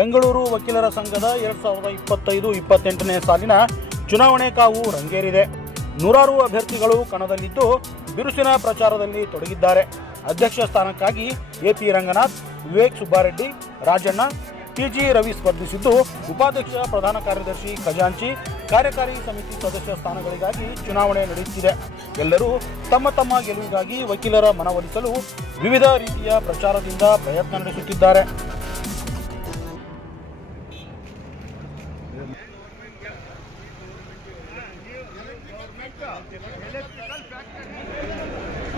ಬೆಂಗಳೂರು ವಕೀಲರ ಸಂಘದ ಎರಡು ಸಾವಿರದ ಇಪ್ಪತ್ತೈದು ಇಪ್ಪತ್ತೆಂಟನೇ ಸಾಲಿನ ಚುನಾವಣೆ ಕಾವು ರಂಗೇರಿದೆ. ನೂರಾರು ಅಭ್ಯರ್ಥಿಗಳು ಕಣದಲ್ಲಿದ್ದು ಬಿರುಸಿನ ಪ್ರಚಾರದಲ್ಲಿ ತೊಡಗಿದ್ದಾರೆ. ಅಧ್ಯಕ್ಷ ಸ್ಥಾನಕ್ಕಾಗಿ A P Ranganath, Vivek Subbareddy, Rajanna T G Ravi ಸ್ಪರ್ಧಿಸಿದ್ದು ಉಪಾಧ್ಯಕ್ಷ, ಪ್ರಧಾನ ಕಾರ್ಯದರ್ಶಿ ಖಜಾಂಚಿ, ಕಾರ್ಯಕಾರಿ ಸಮಿತಿ ಸದಸ್ಯ ಸ್ಥಾನಗಳಿಗಾಗಿ ಚುನಾವಣೆ ನಡೆಯುತ್ತಿದೆ. ಎಲ್ಲರೂ ತಮ್ಮ ತಮ್ಮ ಗೆಲುವಿಗಾಗಿ ವಕೀಲರ ಮನವೊಲಿಸಲು ವಿವಿಧ ರೀತಿಯ ಪ್ರಚಾರದಿಂದ ಪ್ರಯತ್ನ ನಡೆಸುತ್ತಿದ್ದಾರೆ.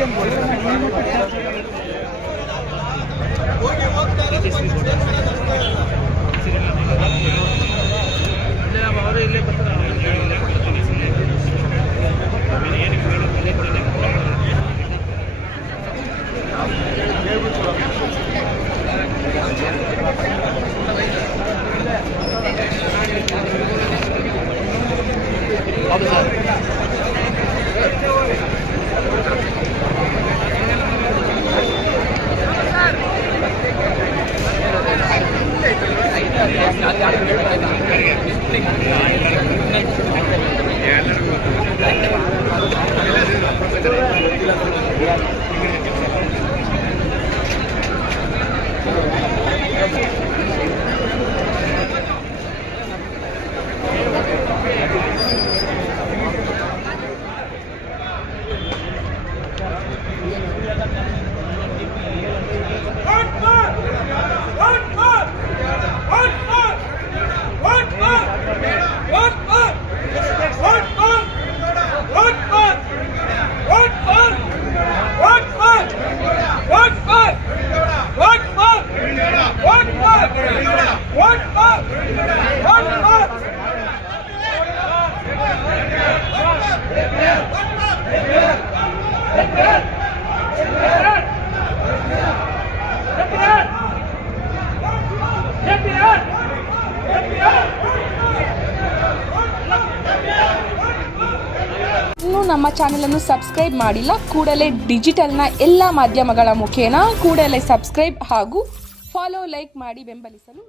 Thank you. ಇನ್ನೂ ನಮ್ಮ ಅನ್ನು ಸಬ್ಸ್ಕ್ರೈಬ್ ಮಾಡಿಲ್ಲ, ಕೂಡಲೇ ಡಿಜಿಟಲ್ನ ಎಲ್ಲ ಮಾಧ್ಯಮಗಳ ಮುಖೇನ ಕೂಡಲೇ ಸಬ್ಸ್ಕ್ರೈಬ್ ಹಾಗೂ ಫಾಲೋ ಲೈಕ್ ಮಾಡಿ ಬೆಂಬಲಿಸಲು